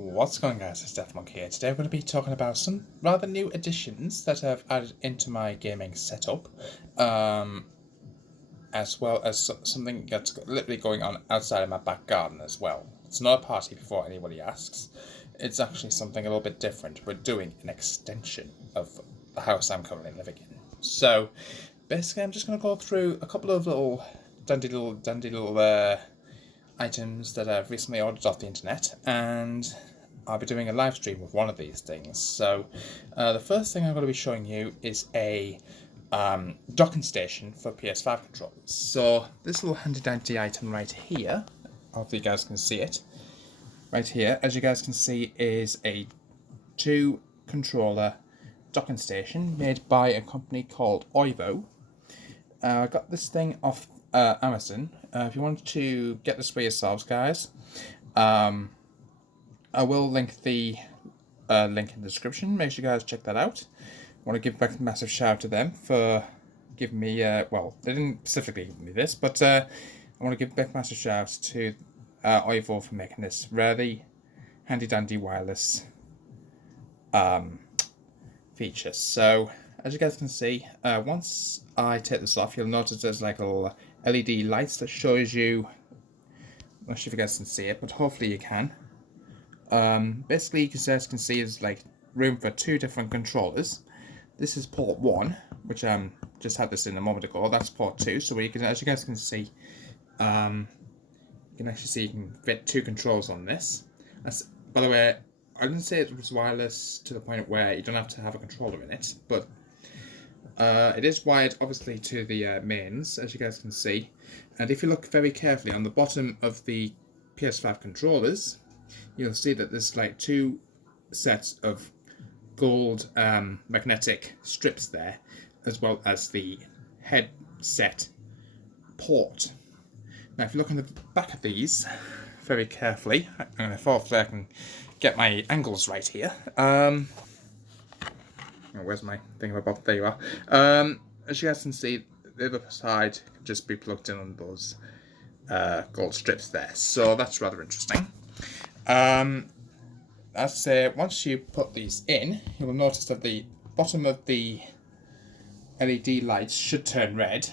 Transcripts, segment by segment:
What's going on, guys? It's DeathMonk here. Today we're going to be talking about some rather new additions that I've added into my gaming setup, as well as something that's literally going on outside of my back garden as well. It's not a party before anybody asks. It's actually something a little bit different. We're doing an extension of the house I'm currently living in. So basically I'm just going to go through a couple of dandy little items that I've recently ordered off the internet, and I'll be doing a live stream with one of these things. So the first thing I'm going to be showing you is a docking station for PS5 controllers. So this little handy dandy item right here, hopefully you guys can see it, right here, as you guys can see, is a 2 controller docking station made by a company called Oivo. I got this thing off Amazon. If you want to get this for yourselves, guys, I will link the link in the description. Make sure you guys check that out. I want to give back a massive shout out to them for giving me, well, they didn't specifically give me this, but I want to give back a massive shout out to Oivo for making this really handy dandy wireless feature. So as you guys can see, once I take this off, you'll notice there's like a little LED lights that shows you, I'm not sure if you guys can see it, but hopefully you can. Basically, you guys can see is like room for 2 different controllers. This is port 1, which just had this in a moment ago. That's port 2, so you can, as you guys can see, you can actually see you can fit 2 controls on this. By the way, I didn't say it was wireless to the point where you don't have to have a controller in it, but it is wired obviously to the mains, as you guys can see. And if you look very carefully on the bottom of the PS5 controllers, you'll see that there's like 2 sets of gold magnetic strips there, as well as the headset port. Now if you look on the back of these very carefully, and hopefully I can get my angles right here. Where's my thing about? There you are. As you guys can see, the other side can just be plugged in on those gold strips there. So that's rather interesting. As I say, once you put these in, you will notice that the bottom of the LED lights should turn red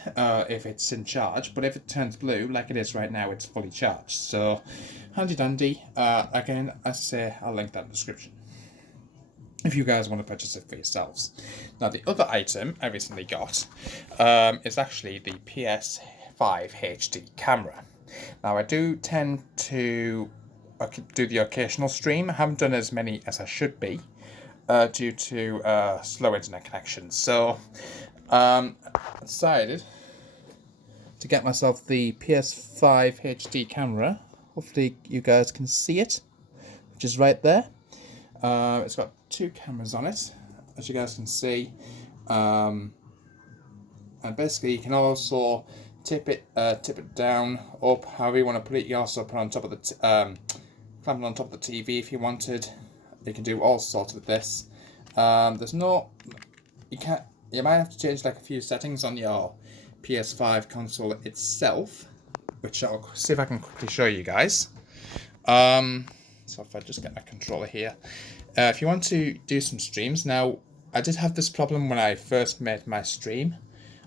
if it's in charge, but if it turns blue, like it is right now, it's fully charged. So handy dandy. Again, as I say, I'll link that in the description if you guys want to purchase it for yourselves. Now the other item I recently got is actually the PS5 HD Camera. Now I do tend to do the occasional stream. I haven't done as many as I should be due to slow internet connections. So I decided to get myself the PS5 HD Camera. Hopefully you guys can see it, which is right there. It's got 2 cameras on it, as you guys can see, and basically you can also tip it down, up, however you want to put it. You also put it on top of the clamp it on top of the TV if you wanted. You can do all sorts with this. There's no, you might have to change like a few settings on your PS5 console itself, which I'll see if I can quickly show you guys. So if I just get my controller here, if you want to do some streams, now I did have this problem when I first made my stream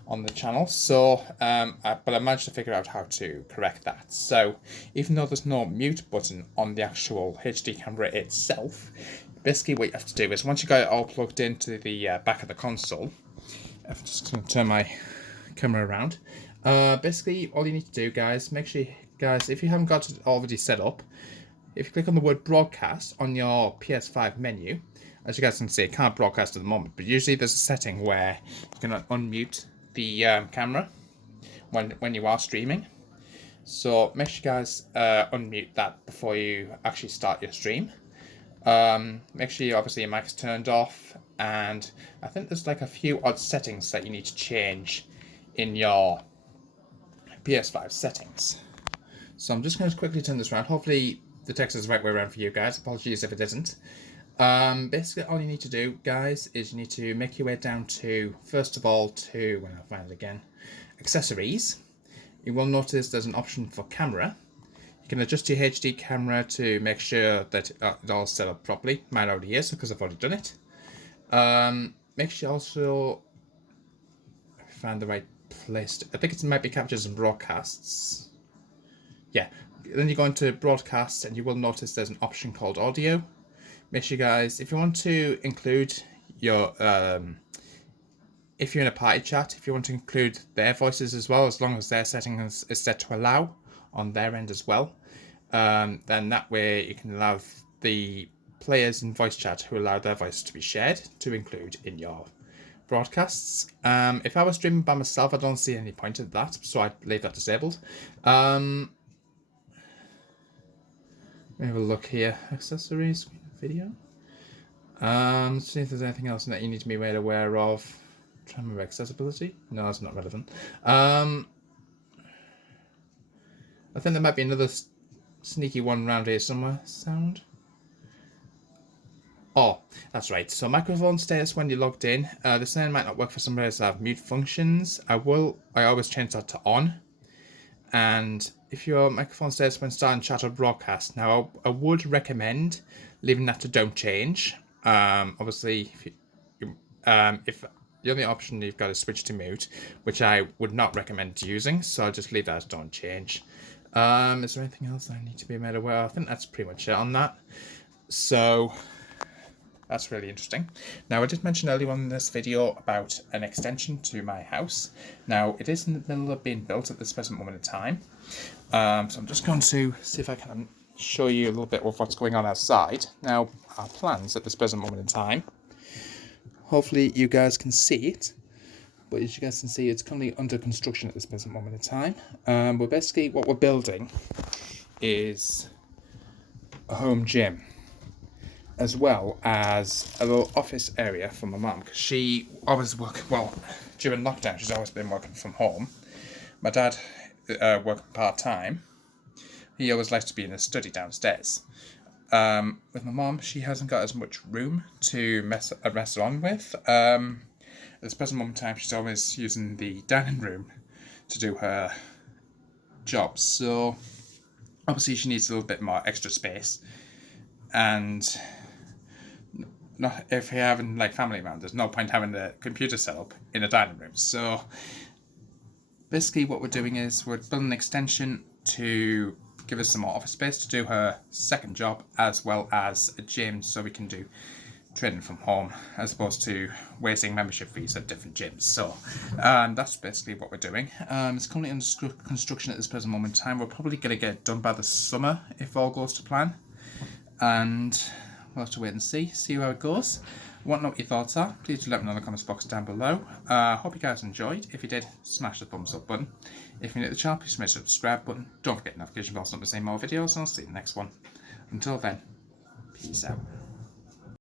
on the channel, so but I managed to figure out how to correct that. So even though there's no mute button on the actual HD camera itself, basically what you have to do is, once you got it all plugged into the back of the console, I'm just going to turn my camera around. Basically all you need to do, guys, make sure if you haven't got it already set up, if you click on the word broadcast on your PS5 menu, as you guys can see, it can't broadcast at the moment, but usually there's a setting where you can unmute the camera when you are streaming. So make sure you guys unmute that before you actually start your stream. Make sure obviously your mic's turned off, and I think there's like a few odd settings that you need to change in your PS5 settings. So I'm just going to quickly turn this around. Hopefully the text is the right way around for you guys. Apologies if it isn't. Basically all you need to do, guys, is you need to make your way down to, first of all, when I find it again, accessories. You will notice there's an option for camera. You can adjust your HD camera to make sure that it all set up properly. Mine already is because I've already done it. Make sure also find the right place. I think it might be captures and broadcasts. Yeah. Then you go into broadcast and you will notice there's an option called audio. Make sure, guys, if you want to include your if you're in a party chat, if you want to include their voices as well, as long as their settings is set to allow on their end as well, then that way you can allow the players in voice chat who allow their voice to be shared to include in your broadcasts. If I was streaming by myself, I don't see any point in that, so I'd leave that disabled. Let me have a look here. Accessories, video. Let's see if there's anything else that you need to be made aware of. Try to remember accessibility. No, that's not relevant. I think there might be another sneaky one around here somewhere. Sound. Oh, that's right. So microphone status when you're logged in. The sound might not work for some players that have mute functions. I always change that to on. And if your microphone status when starting chat or broadcast, now I would recommend leaving that to don't change. Obviously, if the only option you've got is switch to mute, which I would not recommend using, so I'll just leave that as don't change. Is there anything else I need to be made aware of? I think that's pretty much it on that. So that's really interesting. Now, I did mention earlier on in this video about an extension to my house. Now, it is in the middle of being built at this present moment in time. So I'm just going to see if I can show you a little bit of what's going on outside. Now, our plans at this present moment in time. Hopefully you guys can see it. But as you guys can see, it's currently under construction at this present moment in time. But basically what we're building is a home gym, as well as a little office area for my mum, because she always during lockdown she's always been working from home. My dad working part-time. He always likes to be in his study downstairs. With my mum, she hasn't got as much room to mess around with. At this present moment in time, she's always using the dining room to do her jobs. So obviously she needs a little bit more extra space. And not if you're having like family around, there's no point having the computer set up in a dining room. So basically what we're doing is we're building an extension to give us some more office space to do her second job, as well as a gym, so we can do training from home as opposed to wasting membership fees at different gyms. So that's basically what we're doing. It's currently under construction at this present moment in time. We're probably going to get it done by the summer if all goes to plan, and we'll have to wait and see how it goes. I want to know what your thoughts are. Please do let me know in the comments box down below. Hope you guys enjoyed. If you did, smash the thumbs up button. If you're new to the channel, please smash the subscribe button. Don't forget the notification bell so you don't miss any more videos, and I'll see you in the next one. Until then, peace out.